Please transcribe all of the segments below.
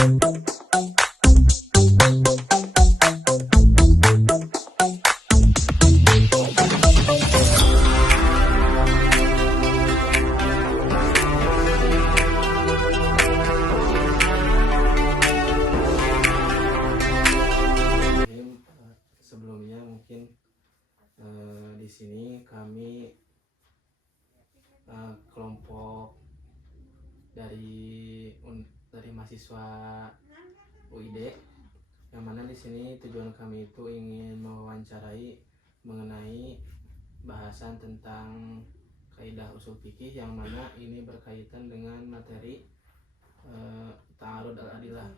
Sebelumnya mungkin di sini kami kelompok dari mahasiswa UID, yang mana di sini tujuan kami itu ingin mewawancarai mengenai bahasan tentang kaidah usul fikih, yang mana ini berkaitan dengan materi ta'arud al-adillah.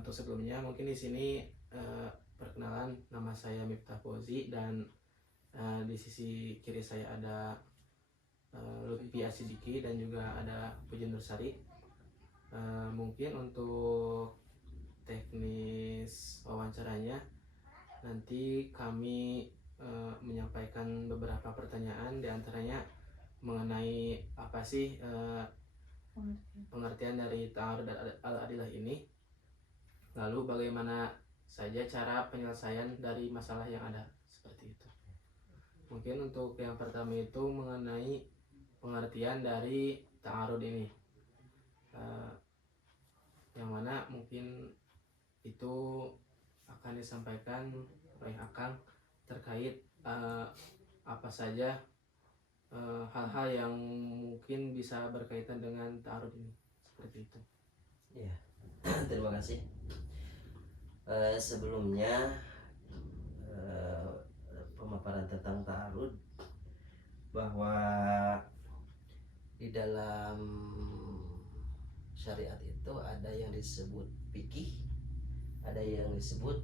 Untuk sebelumnya mungkin di sini perkenalan, nama saya Miftah Fauzi, dan di sisi kiri saya ada Lutfi Asidiki dan juga ada Puji Nursari. Mungkin untuk teknis wawancaranya nanti kami menyampaikan beberapa pertanyaan, diantaranya mengenai apa sih pengertian dari ta'arud al-adillah ini, lalu bagaimana saja cara penyelesaian dari masalah yang ada, seperti itu. Mungkin untuk yang pertama itu mengenai pengertian dari ta'arud ini, yang mana mungkin itu akan disampaikan oleh Akang terkait apa saja hal-hal yang mungkin bisa berkaitan dengan ta'arud ini, seperti itu. Ya, terima kasih. Sebelumnya pemaparan tentang ta'arud, bahwa di dalam syariat itu ada yang disebut fikih, ada yang disebut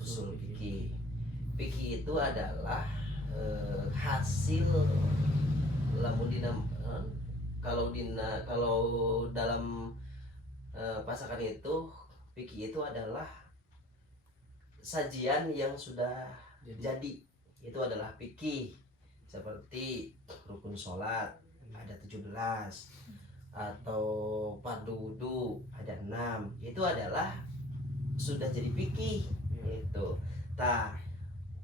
usul fikih. Fikih itu adalah hasil lamun kalau dalam pasakan itu, fikih itu adalah sajian yang sudah jadi. Itu adalah fikih. Seperti rukun sholat ada 17, atau fardu wudu ada 6. Itu adalah sudah jadi fikih. Itu. Nah,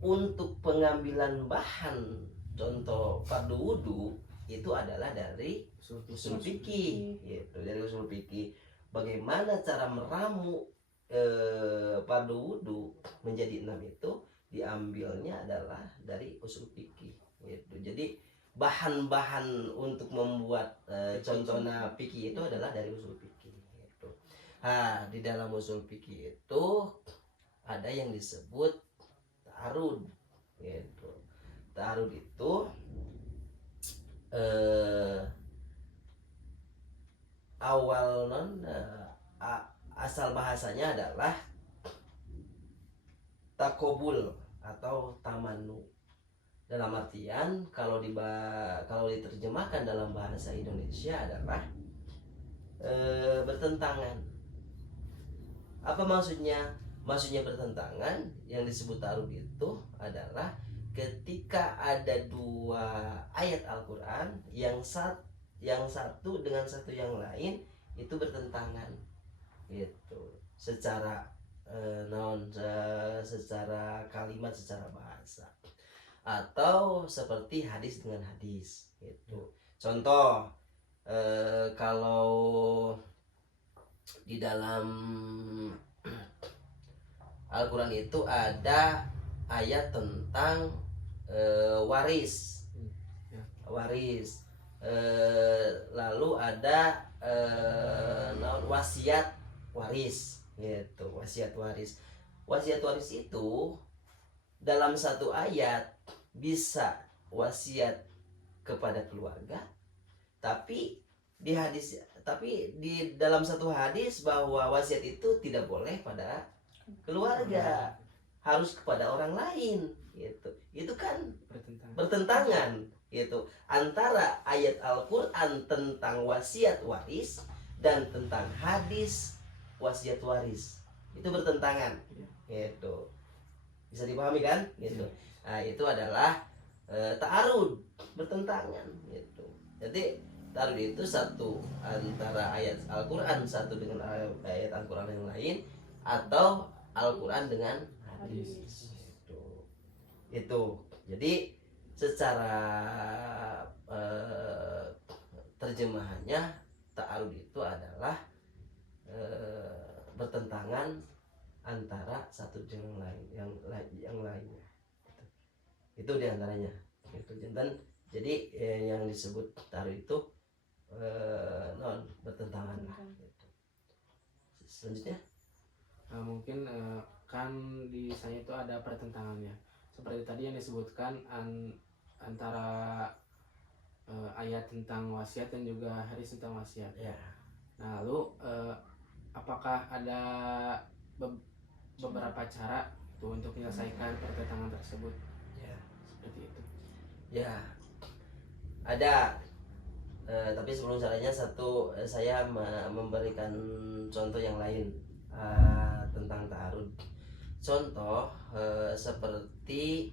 untuk pengambilan bahan contoh fardu wudu itu adalah dari usul fikih. Gitu, dari usul fikih. Bagaimana cara meramu fardu wudu menjadi 6 itu diambilnya adalah dari usul fikih. Gitu. Jadi bahan-bahan untuk membuat contohnya fikih itu adalah dari usul fikih. Gitu. Nah, di dalam usul fikih itu ada yang disebut ta'arud. Gitu. Ta'arud itu awal asal bahasanya adalah takobul atau tamanu. Dalam artian kalau diterjemahkan dalam bahasa Indonesia adalah bertentangan. Apa maksudnya? Maksudnya bertentangan. Yang disebut ta'arud itu adalah ketika ada dua ayat Al-Quran yang satu dengan satu yang lain itu bertentangan, gitu, secara secara kalimat, secara bahasa, atau seperti hadis dengan hadis, gitu. Contoh, kalau di dalam Al-Quran itu ada ayat tentang waris, lalu ada wasiat waris, gitu. Wasiat waris itu dalam satu ayat bisa wasiat kepada keluarga, tapi di dalam satu hadis bahwa wasiat itu tidak boleh pada keluarga, harus kepada orang lain, gitu. Itu kan bertentangan, gitu, antara ayat Al-Quran tentang wasiat waris dan tentang hadis wasiat waris. Itu bertentangan, gitu. Bisa dipahami kan, gitu. Nah, itu adalah ta'arud, bertentangan, gitu. Jadi ta'arud itu satu antara ayat Al-Quran satu dengan ayat Al-Quran yang lain, atau Al-Quran dengan hadis. Itu jadi secara terjemahannya ta'arud itu adalah bertentangan antara satu dengan yang lainnya. Itu diantaranya. Itu dan jadi yang disebut ta'arud itu bertentangan lah. Gitu. Selanjutnya mungkin kan di saya itu ada pertentangannya. Seperti tadi yang disebutkan antara ayat tentang wasiat dan juga hadis tentang wasiat. ya. Nah, lalu apakah ada beberapa cara tuh untuk menyelesaikan pertentangan tersebut? Ya. Seperti itu. Ya. Ada. Tapi sebelum caranya saya memberikan contoh yang lain tentang ta'arud. Contoh seperti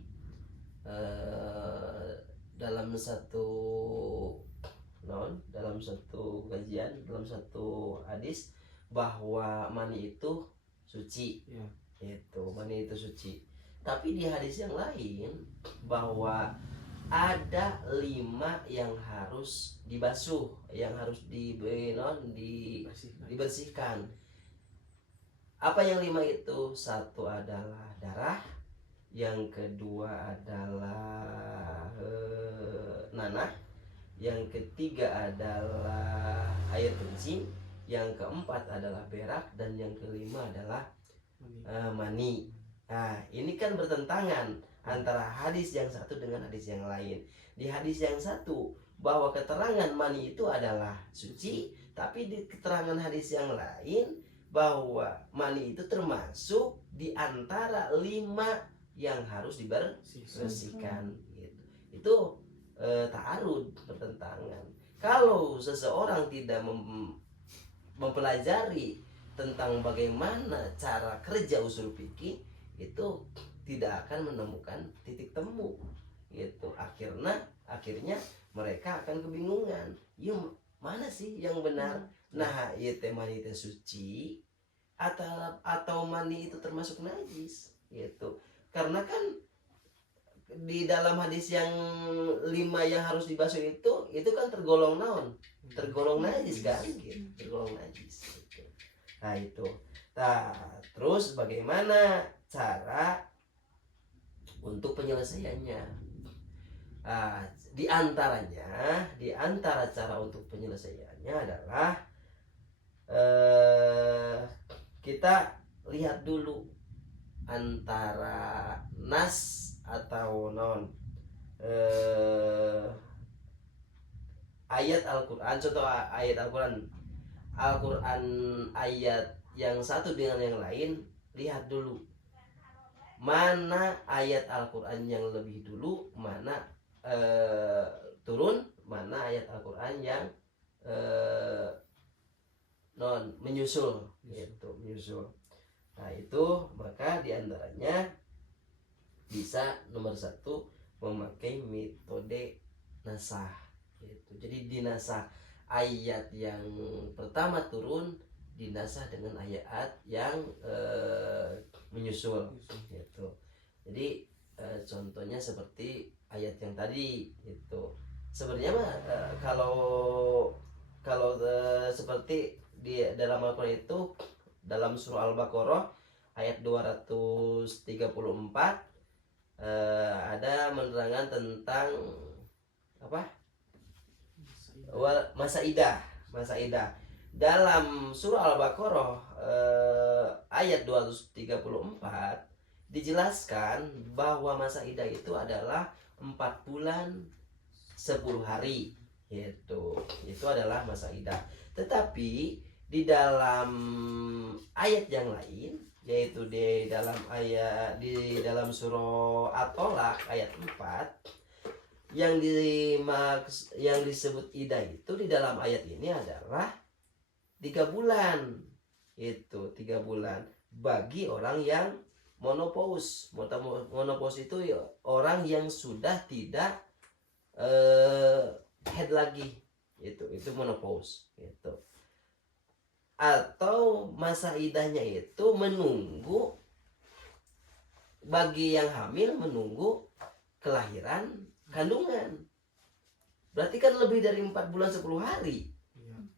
dalam satu kajian, dalam satu hadis bahwa mani itu suci. Ya. Itu mani itu suci. Tapi di hadis yang lain bahwa ada 5 yang harus dibasuh, yang harus dibersihkan. Apa yang 5 itu? Satu adalah darah, yang kedua adalah nanah, yang ketiga adalah air kencing, yang keempat adalah berak, dan yang kelima adalah mani. Nah, ini kan bertentangan antara hadis yang satu dengan hadis yang lain. Di hadis yang satu bahwa keterangan mani itu adalah suci, tapi di keterangan hadis yang lain bahwa mani itu termasuk di antara 5 yang harus dibersihkan. Gitu. Itu ta'arud, bertentangan. Kalau seseorang tidak mempelajari tentang bagaimana cara kerja usul fikih, itu tidak akan menemukan titik temu. Gitu. Akhirnya mereka akan kebingungan. Yuk, mana sih yang benar? Nah, itu mani itu suci atau mani itu termasuk najis, gitu. Karena kan di dalam hadis yang 5 yang harus dibasuh itu kan tergolong naon? Tergolong najis kan, gitu. Tergolong najis. Gitu. Nah, itu. Nah, terus bagaimana cara untuk penyelesaiannya? Nah, di antara cara untuk penyelesaiannya adalah kita lihat dulu antara nas atau ayat Al-Quran. Contoh ayat Al-Quran ayat yang satu dengan yang lain. Lihat dulu mana ayat Al-Quran yang lebih dulu, mana turun, mana ayat Al-Quran yang menyusul, gitu, menyusul. Nah, itu maka diantaranya bisa nomor 1 memakai metode nasah, gitu. Jadi dinasah ayat yang pertama turun, dinasah dengan ayat yang menyusul, gitu. Jadi contohnya seperti ayat yang tadi itu. Sebenarnya mah kalau seperti di dalam Al-Quran itu, dalam surah Al-Baqarah ayat 234 ada menerangkan tentang apa? Masa idah. Dalam surah Al-Baqarah ayat 234 dijelaskan bahwa masa idah itu adalah 4 bulan 10 hari. Itu adalah masa idah. Tetapi di dalam ayat yang lain, yaitu di dalam surah At-Tolak ayat 4, yang disebut idah itu di dalam ayat ini adalah 3 bulan. Itu 3 bulan bagi orang yang monopause. Monopause itu orang yang sudah tidak head lagi, itu menopause gitu. Atau masa idahnya itu menunggu, bagi yang hamil menunggu kelahiran kandungan. Berarti kan lebih dari 4 bulan 10 hari.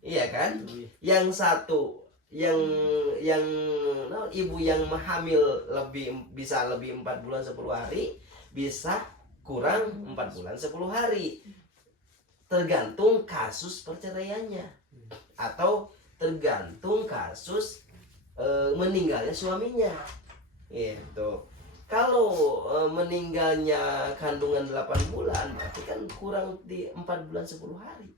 Iya kan? Yang satu yang ibu yang hamil bisa lebih 4 bulan 10 hari, bisa kurang 4 bulan 10 hari. Tergantung kasus perceraiannya atau tergantung kasus meninggalnya suaminya. Gitu. Kalau meninggalnya kandungan 8 bulan, berarti kan kurang di 4 bulan 10 hari.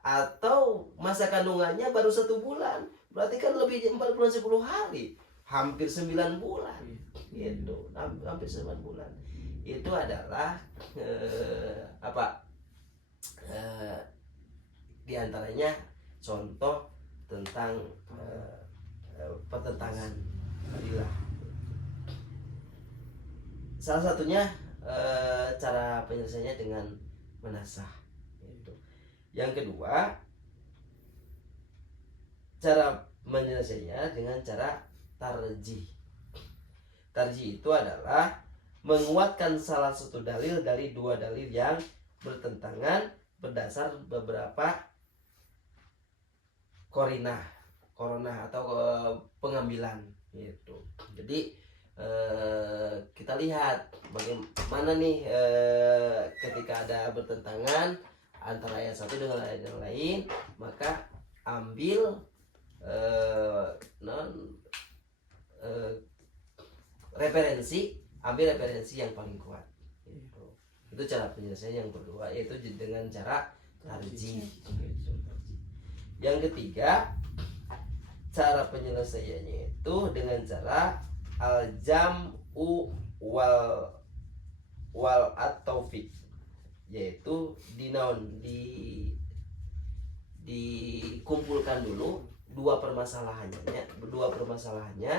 Atau masa kandungannya baru 1 bulan, berarti kan lebih di 4 bulan 10 hari, hampir 9 bulan. Gitu, hampir 9 bulan. Itu adalah di antaranya contoh tentang pertentangan adilah. Salah satunya cara penyelesaiannya dengan menasah. Gitu. Yang kedua, cara menyelesaikannya dengan cara tarjih. Tarjih itu adalah menguatkan salah satu dalil dari dua dalil yang bertentangan berdasar beberapa korina atau pengambilan gitu. Jadi kita lihat bagaimana nih ketika ada bertentangan antara yang satu dengan yang lain, maka ambil referensi yang paling kuat. Itu cara penyelesaian yang kedua, yaitu dengan cara tarjih. Yang ketiga, cara penyelesaiannya itu dengan cara al-jam'u wal at-taufiq, yaitu dikumpulkan dulu dua permasalahannya,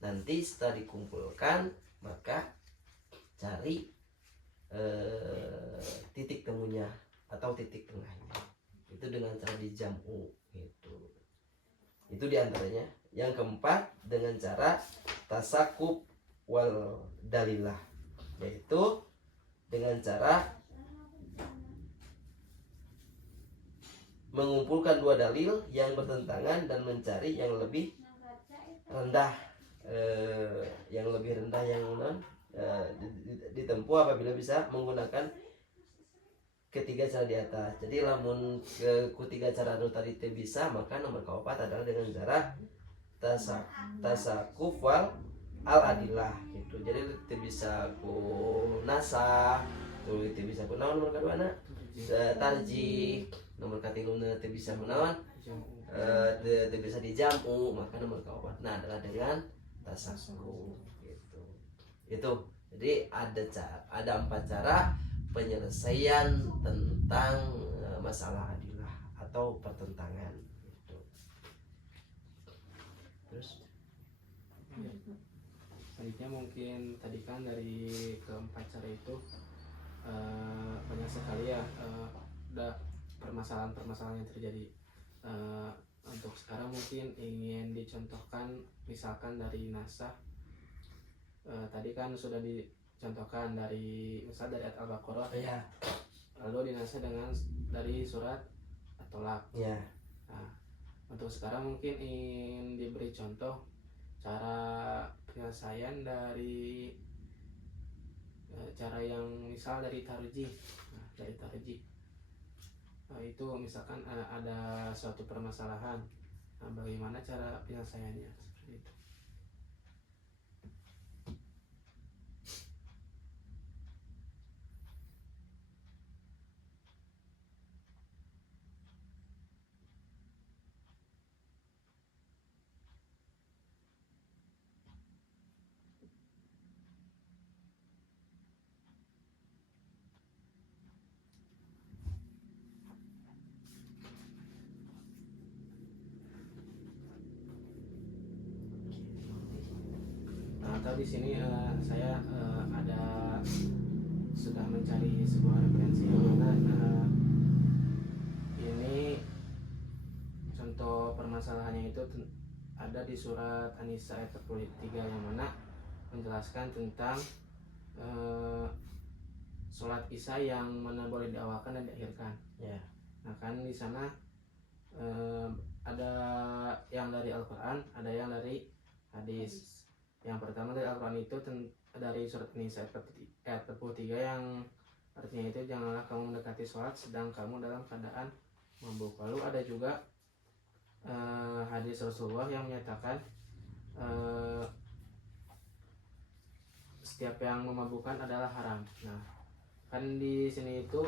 nanti setelah dikumpulkan maka cari titik temunya atau titik tengahnya, itu dengan cara dijam'u gitu. Itu diantaranya. Yang keempat, dengan cara tasakub wal dalilah, yaitu dengan cara mengumpulkan dua dalil yang bertentangan dan mencari yang lebih rendah, yang ditempuh apabila bisa menggunakan ketiga cara di atas. Jadi lamun ketiga cara tadi bisa, maka nomor keempat adalah dengan cara tasakuf wal al adillah gitu. Jadi itu bisa ku nasah, itu bisa ku naon nomor kedua tarjih, nomor katiluna itu bisa ku naon itu bisa dijamu, maka nomor keempat adalah dengan tasakuf gitu. Itu jadi ada 4 cara penyelesaian tentang masalah adilah atau pertentangan gitu. Terus selanjutnya mungkin tadi kan dari keempat cara itu banyak sekali ya ada permasalahan yang terjadi. Untuk sekarang mungkin ingin dicontohkan misalkan dari nasah. Tadi kan sudah dicontohkan dari ayat Al-Baqarah ya. Lalu dinasah dari surat At-Tolak ya. Nah, untuk sekarang mungkin ingin diberi contoh cara penyelesaian dari cara yang misal dari tarjih. Itu misalkan ada suatu permasalahan, bagaimana cara penyelesaiannya seperti itu. Atau di sini saya ada sudah mencari sebuah referensi yang mana ini permasalahannya itu ada di surat An-Nisa ayat 43 yang mana menjelaskan tentang sholat isya yang mana boleh diawalkan dan diakhirkan. Ya. Nah kan di sana ada yang dari Al-Quran, ada yang dari hadis. Yang pertama dari Al-Quran itu dari surat An-Nisa ayat 43 yang artinya itu janganlah kamu mendekati sholat sedang kamu dalam keadaan mabuk. Lalu ada juga hadis Rasulullah yang menyatakan setiap yang memabukkan adalah haram. Nah, kan di sini itu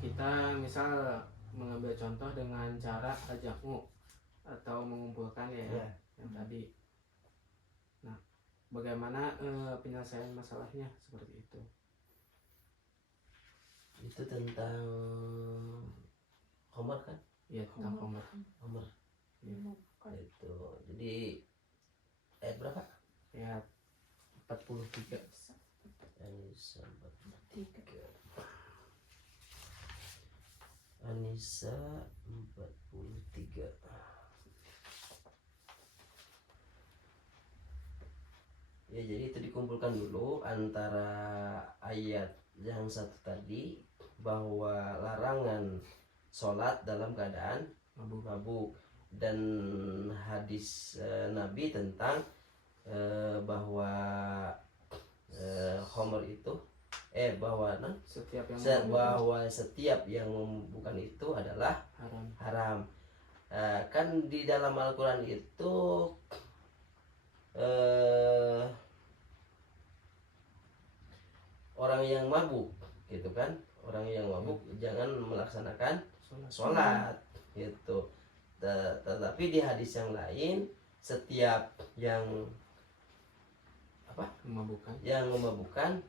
kita misal mengambil contoh dengan cara ajamu atau mengumpulkan ya. Yang tadi. Nah, bagaimana penyelesaian masalahnya seperti itu? Itu tentang Homer kan? Iya, tentang Homer. Ya. Itu. Jadi ayat berapa? Ayat 43. An-Nisa 43. An-Nisa 43. Ya, jadi itu dikumpulkan dulu antara ayat yang satu tadi bahwa larangan sholat dalam keadaan mabuk dan hadis Nabi tentang bahwa Homer itu bahwa setiap yang memabukkan itu adalah haram. Kan di dalam Al-Quran itu orang yang mabuk gitu kan, orang yang mabuk jangan melaksanakan sholat gitu. Tetapi di hadis yang lain setiap yang memabukkan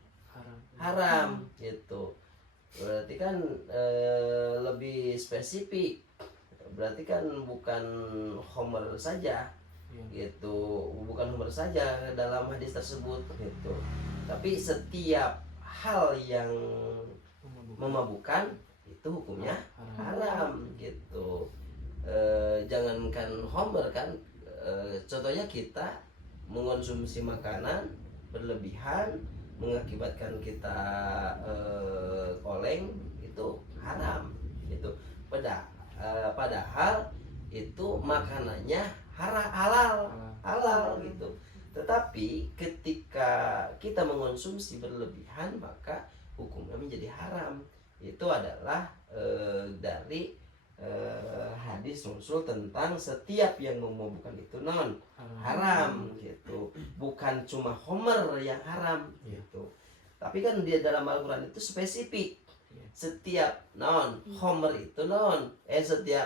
haram gitu. Berarti kan lebih spesifik, berarti kan bukan Homer saja gitu, bukan Homer saja dalam hadis tersebut gitu, tapi setiap hal yang memabukkan itu hukumnya haram gitu. Jangankan Homer kan, contohnya kita mengonsumsi makanan berlebihan mengakibatkan kita oleng itu haram gitu. Padahal itu makanannya halal gitu. Tetapi ketika kita mengonsumsi berlebihan maka hukumnya menjadi haram. Itu adalah dari hadis Rasul tentang setiap yang memabukkan itu haram gitu. Bukan cuma Homer yang haram gitu. Tapi kan dia dalam Al-Quran itu spesifik. Setiap Homer itu setiap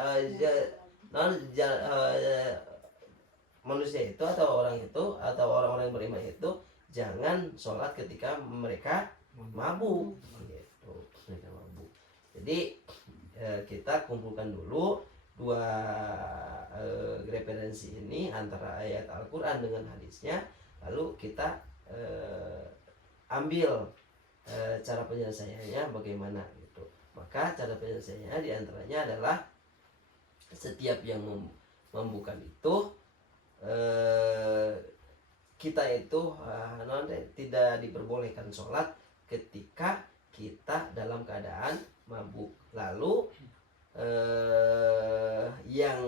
manusia itu atau orang itu atau orang-orang yang beriman itu jangan sholat ketika mereka mabuk gitu. Mereka mabuk. Jadi kita kumpulkan dulu dua referensi ini antara ayat Al-Quran dengan hadisnya, lalu kita ambil cara penyelesaiannya bagaimana gitu. Maka cara penyelesaiannya diantaranya adalah setiap yang membuka itu kita itu tidak diperbolehkan sholat ketika kita dalam keadaan mabuk. Lalu yang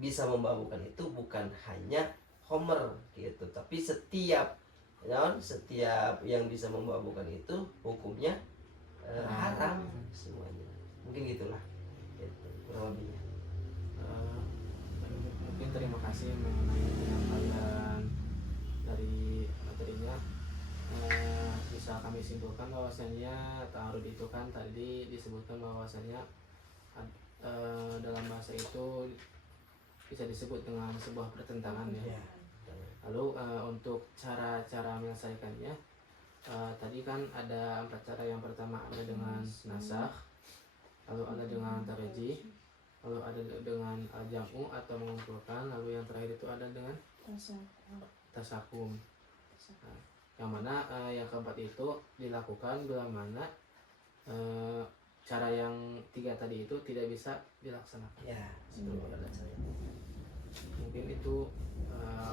bisa memabukkan itu bukan hanya Homer gitu, tapi setiap yang bisa memabukkan itu hukumnya haram semuanya. Mungkin gitulah gitu, kurang lebihnya. Mungkin terima kasih mengenai penyampaian dari materinya. Bisa kami simpulkan bahwasanya ta'arud itu kan tadi disebutkan bahwasanya dalam bahasa itu bisa disebut dengan sebuah pertentangan ya. Lalu untuk cara menyelesaikannya tadi kan ada 4 cara. Yang pertama ada dengan nasakh, lalu ada dengan tarjih, lalu ada dengan jamu atau mengumpulkan, lalu yang terakhir itu ada dengan tasakum. Yang mana yang keempat itu dilakukan bila mana cara yang 3 tadi itu tidak bisa dilaksanakan Ya, seperti betul itu. saya. Mungkin itu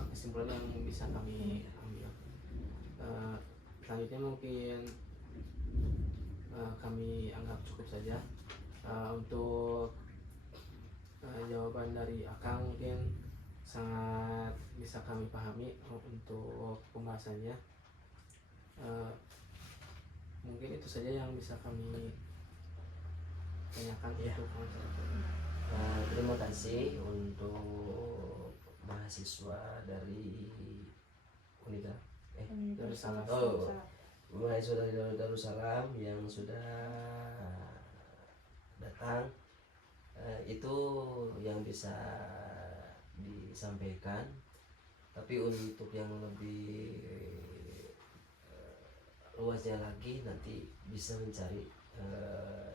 kesimpulan yang bisa kami ambil. Selanjutnya mungkin kami anggap cukup saja untuk jawaban dari Akang. Mungkin sangat bisa kami pahami untuk pembahasannya. Mungkin itu saja yang bisa kami tanyakan Ya. untuk masyarakat. Terima kasih untuk mahasiswa dari Unika Darussalam. Oh, mahasiswa dari Darussalam yang sudah datang. Itu yang bisa disampaikan, tapi untuk yang lebih luasnya lagi nanti bisa mencari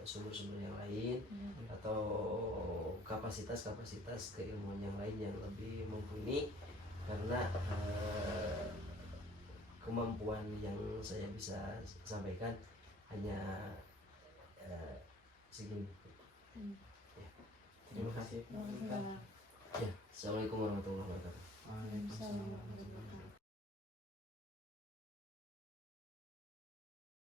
sumber-sumber yang lain atau kapasitas keilmuan yang lain yang lebih mumpuni, karena kemampuan yang saya bisa sampaikan hanya segini. Terima kasih. Ya, Assalamualaikum warahmatullahi wabarakatuh.